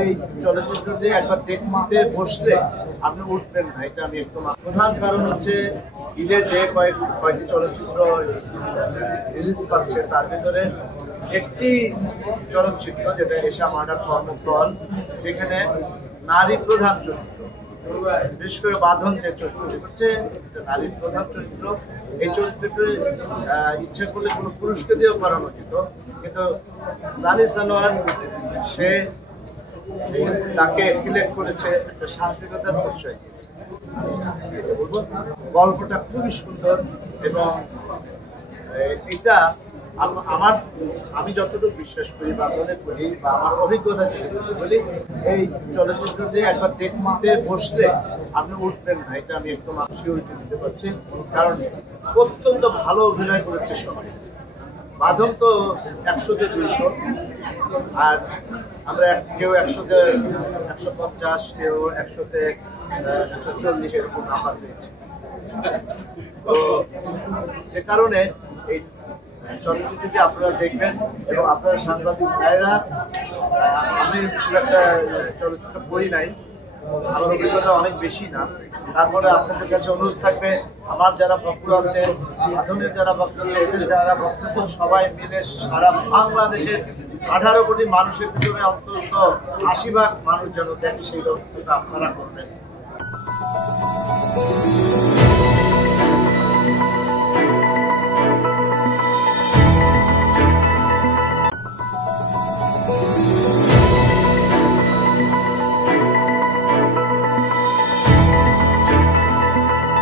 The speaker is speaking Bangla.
এই চলচ্চিত্রটি একবার দেখতে বসলে আপনি উঠবেন না, এটা আমি একদম। প্রধান কারণ হচ্ছে ঈদে যে কয়েকটি চলচ্চিত্র রিলিজ পাচ্ছে তার ভিতরে একটি চলচ্চিত্র যেটা এশা মার্ডার কর্মফল, যেখানে নারী প্রধান চরিত্র, বিশেষ করে বাঁধন যে চরিত্রটি হচ্ছে এটা নারী প্রধান চরিত্র। এই চরিত্রটি ইচ্ছা করলে কোনো পুরুষকে দিয়েও করানো যেত, কিন্তু সানি সানোয়ার সে তাকে সিলেক্ট করেছে, একটা সাহসিকতার পরিচয় দিয়েছে। বলবো গল্পটা খুবই সুন্দর এবং এটা আমি যতটুকু বিশ্বাস করি বা মনে করি বা আমার অভিজ্ঞতা বলি, এই চলচ্চিত্রটি একবার দেখতে বসলে আপনি উঠবেন না, এটা আমি একদম সিউরিটি দিতে পারছি। কারণ অত্যন্ত ভালো অভিনয় করেছে সবাই। বাঁধন তো 100-তে 200, আর আমরা কেউ 100-তে 150, কেউ 100-তে 140 এরকম নাম্বার পেয়েছি। তো যে কারণে এই চলচ্চিত্রটি আপনারা দেখবেন এবং আপনারা সাংবাদিক ভাইরা, আমি খুব একটা চলচ্চিত্র পড়ি নাই, আমার অভিজ্ঞতা অনেক বেশি না, তারপরে আপনাদের কাছে অনুরোধ থাকবে আমার যারা ভক্ত আছে, সাধনের যারা ভক্ত আছে, এদের যারা ভক্ত আছেন, সবাই মিলে সারা বাংলাদেশের 18 কোটি মানুষের ভিতরে অন্তত 80 ভাগ মানুষ যেন দেখে সেই ব্যবস্থাটা আপনারা করবেন।